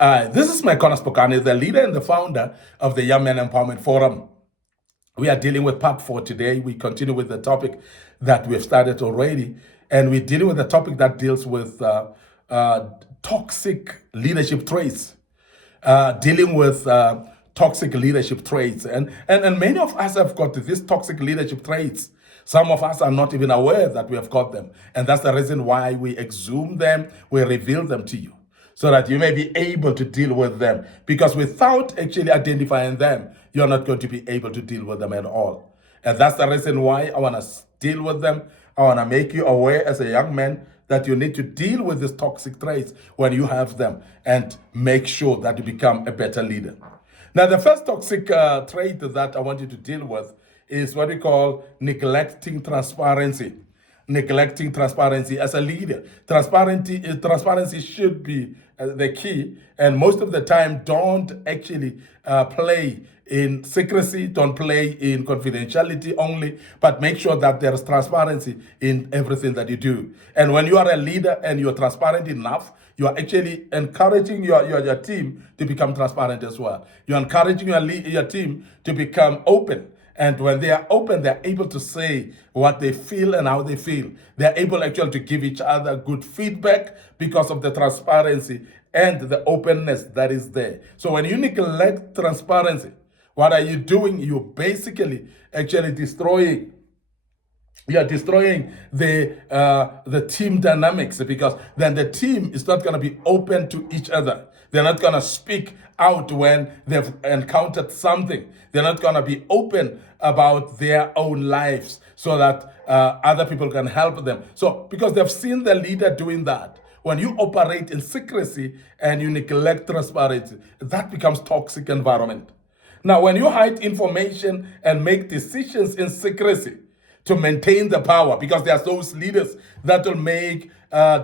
This is Micornus, Phokane, the leader and the founder of the Young Men Empowerment Forum. We are dealing with part 4 today. We continue with the topic that we've started already, and we're dealing with a topic that deals with toxic leadership traits. Dealing with toxic leadership traits. And many of us have got these toxic leadership traits. Some of us are not even aware that we have got them. And that's the reason why we exhume them, we reveal them to you, so that you may be able to deal with them. Because without actually identifying them, you're not going to be able to deal with them at all. And that's the reason why I want to deal with them. I want to make you aware as a young man that you need to deal with these toxic traits when you have them, and make sure that you become a better leader. Now, the first toxic trait that I want you to deal with is what we call neglecting transparency. Neglecting transparency as a leader. Transparency should be the key, and most of the time don't actually play in secrecy, don't play in confidentiality only, but make sure that there is transparency in everything that you do. And when you are a leader and you're transparent enough, you are actually encouraging your team to become transparent as well. You're encouraging your team to become open. And when they are open, they're able to say what they feel and how they feel. They're able actually to give each other good feedback because of the transparency and the openness that is there. So when you neglect transparency, what are you doing? You're basically actually destroying the team dynamics, because then the team is not going to be open to each other. They're not going to speak out when they've encountered something. They're not going to be open about their own lives so that other people can help them. So because they've seen the leader doing that, when you operate in secrecy and you neglect transparency, that becomes toxic environment. Now, when you hide information and make decisions in secrecy to maintain the power, because there's those leaders that will make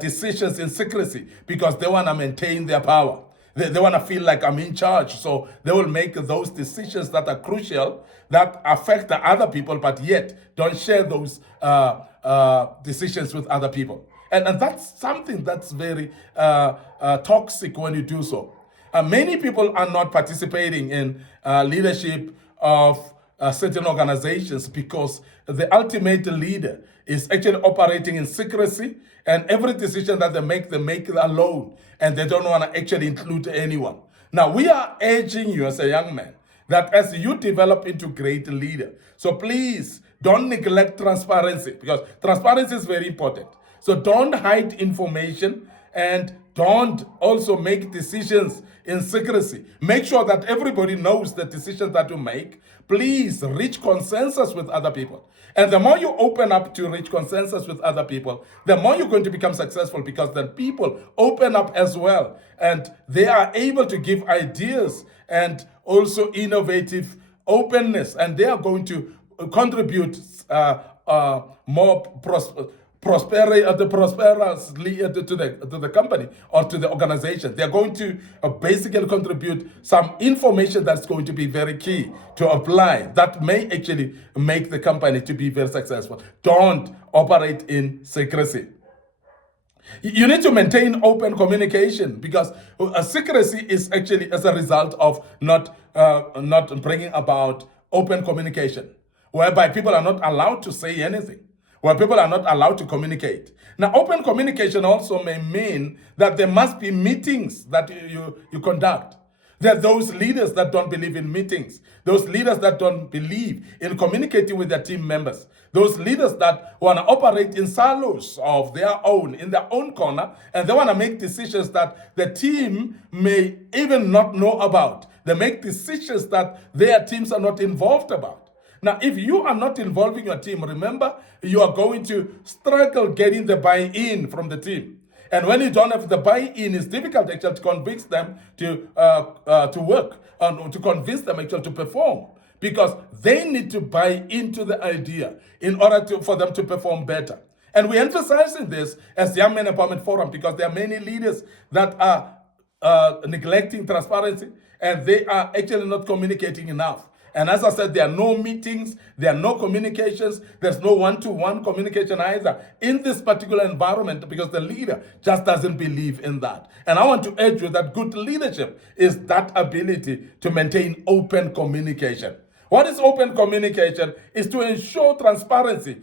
decisions in secrecy because they want to maintain their power. They want to feel like I'm in charge. So they will make those decisions that are crucial, that affect the other people, but yet don't share those decisions with other people. And that's something that's very toxic when you do so. Many people are not participating in leadership of certain organizations because the ultimate leader is actually operating in secrecy, and every decision that they make it alone, and they don't want to actually include anyone. Now, we are urging you as a young man that as you develop into great leader, so please don't neglect transparency, because transparency is very important. So don't hide information, and don't also make decisions in secrecy. Make sure that everybody knows the decisions that you make. Please reach consensus with other people. And the more you open up to reach consensus with other people, the more you're going to become successful, because then people open up as well. And they are able to give ideas and also innovative openness. And they are going to contribute more prosperously to the company or to the organization. They're going to basically contribute some information that's going to be very key to apply, that may actually make the company to be very successful. Don't operate in secrecy. You need to maintain open communication, because secrecy is actually as a result of not bringing about open communication, whereby people are not allowed to say anything, where people are not allowed to communicate. Now, open communication also may mean that there must be meetings that you conduct. There are those leaders that don't believe in meetings, those leaders that don't believe in communicating with their team members, those leaders that want to operate in silos of their own, in their own corner, and they want to make decisions that the team may even not know about. They make decisions that their teams are not involved about. Now, if you are not involving your team, remember, you are going to struggle getting the buy-in from the team. And when you don't have the buy-in, it's difficult actually to convince them to work, and to convince them actually to perform, because they need to buy into the idea in order for them to perform better. And we're emphasizing this as the Young Men Empowerment Forum because there are many leaders that are neglecting transparency, and they are actually not communicating enough. And as I said, there are no meetings, there are no communications, there's no one-to-one communication either in this particular environment because the leader just doesn't believe in that. And I want to urge you that good leadership is that ability to maintain open communication. What is open communication? Is to ensure transparency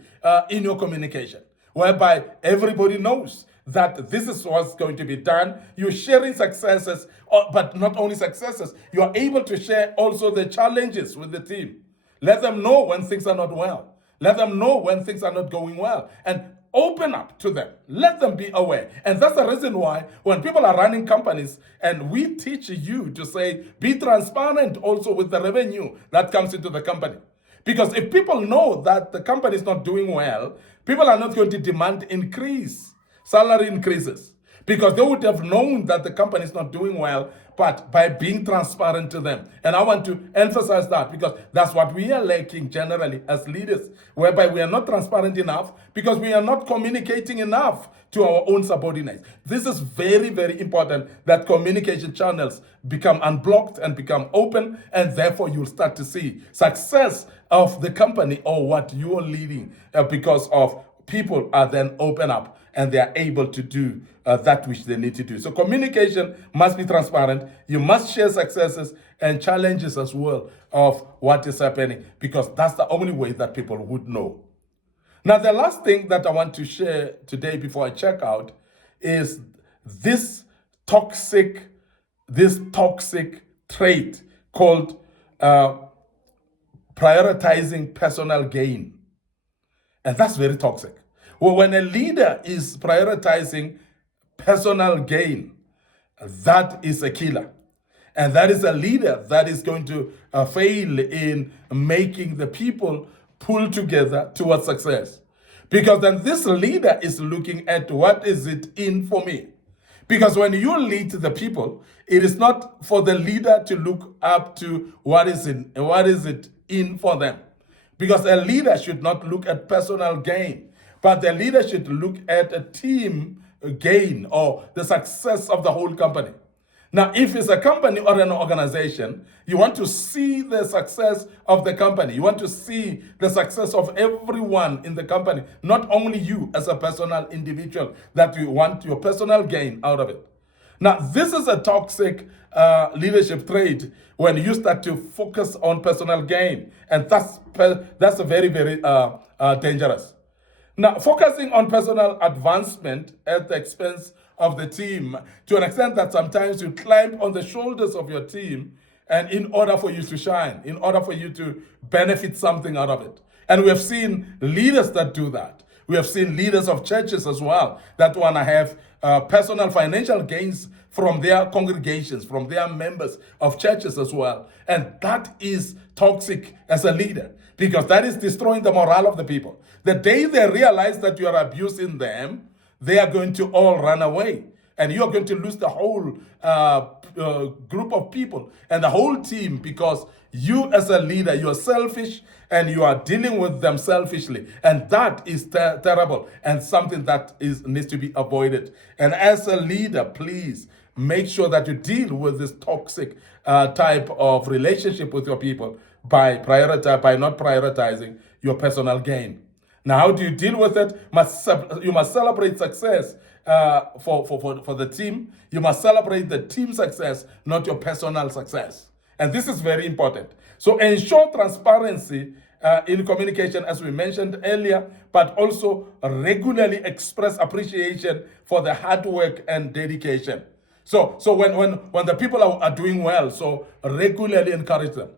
in your communication, whereby everybody knows that this is what's going to be done. You're sharing successes, but not only successes, you are able to share also the challenges with the team. Let them know when things are not well. Let them know when things are not going well. And open up to them. Let them be aware. And that's the reason why when people are running companies and we teach you to say, be transparent also with the revenue that comes into the company. Because if people know that the company is not doing well, people are not going to demand salary increases, because they would have known that the company is not doing well, but by being transparent to them. And I want to emphasize that because that's what we are lacking generally as leaders, whereby we are not transparent enough because we are not communicating enough to our own subordinates. This is very, very important that communication channels become unblocked and become open, and therefore you'll start to see success of the company or what you are leading because of people are then open up and they are able to do that which they need to do. So communication must be transparent. You must share successes and challenges as well of what is happening, because that's the only way that people would know. Now, the last thing that I want to share today before I check out is this toxic trait called prioritizing personal gain. And that's very toxic. Well, when a leader is prioritizing personal gain, that is a killer. And that is a leader that is going to fail in making the people pull together towards success. Because then this leader is looking at what is it in for me. Because when you lead the people, it is not for the leader to look up to what is it in for them. Because a leader should not look at personal gain, but the leader should look at a team gain or the success of the whole company. Now, if it's a company or an organization, you want to see the success of the company. You want to see the success of everyone in the company, not only you as a personal individual, that you want your personal gain out of it. Now, this is a toxic leadership trait when you start to focus on personal gain. And that's very, very dangerous. Now, focusing on personal advancement at the expense of the team, to an extent that sometimes you climb on the shoulders of your team, and in order for you to shine, in order for you to benefit something out of it. And we have seen leaders that do that. We have seen leaders of churches as well that want to have personal financial gains from their congregations, from their members of churches as well. And that is toxic as a leader, because that is destroying the morale of the people. The day they realize that you are abusing them, they are going to all run away. And you are going to lose the whole group of people and the whole team, because you as a leader, you are selfish and you are dealing with them selfishly. And that is terrible and something that needs to be avoided. And as a leader, please make sure that you deal with this toxic type of relationship with your people by not prioritizing your personal gain. Now, how do you deal with it? You must celebrate success for the team. You must celebrate the team success, not your personal success. And this is very important. So ensure transparency in communication, as we mentioned earlier, but also regularly express appreciation for the hard work and dedication. So when the people are doing well, so regularly encourage them.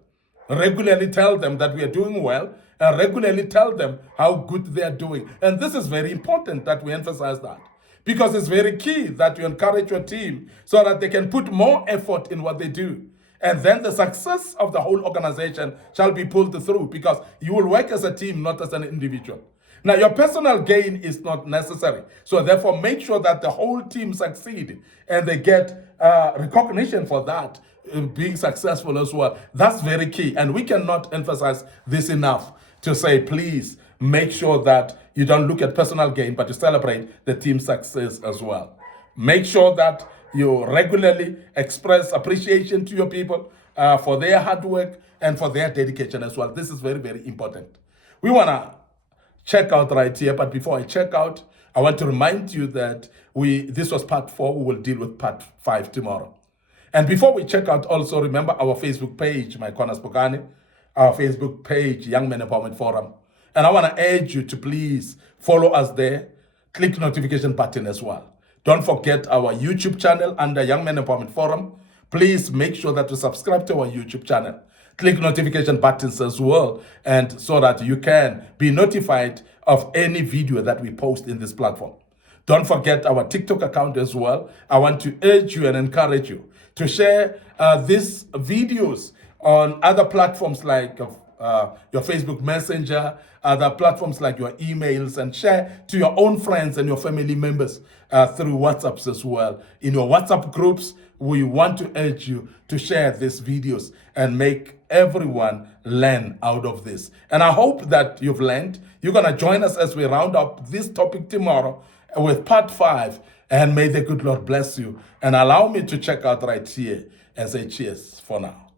Regularly tell them that we are doing well, and regularly tell them how good they are doing. And this is very important that we emphasize that, because it's very key that you encourage your team so that they can put more effort in what they do. And then the success of the whole organization shall be pulled through, because you will work as a team, not as an individual. Now, your personal gain is not necessary. So therefore, make sure that the whole team succeed and they get recognition for that, being successful as well. That's very key. And we cannot emphasize this enough to say, please make sure that you don't look at personal gain, but you celebrate the team success as well. Make sure that you regularly express appreciation to your people for their hard work and for their dedication as well. This is very, very important. We want to check out right here, but before I check out, I want to remind you that this was part 4. We will deal with part 5 tomorrow. And before we check out, also remember our Facebook page, Micornus Phokane, our Facebook page, Young Men Empowerment Forum. And I want to urge you to please follow us there. Click notification button as well. Don't forget our YouTube channel under Young Men Empowerment Forum. Please make sure that you subscribe to our YouTube channel. Click notification buttons as well, and so that you can be notified of any video that we post in this platform. Don't forget our TikTok account as well. I want to urge you and encourage you to share these videos on other platforms like your Facebook Messenger, other platforms like your emails, and share to your own friends and your family members through WhatsApps as well. In your WhatsApp groups, we want to urge you to share these videos and make everyone learn out of this. And I hope that you've learned. You're going to join us as we round up this topic tomorrow with part 5. And may the good Lord bless you. And allow me to check out right here and say cheers for now.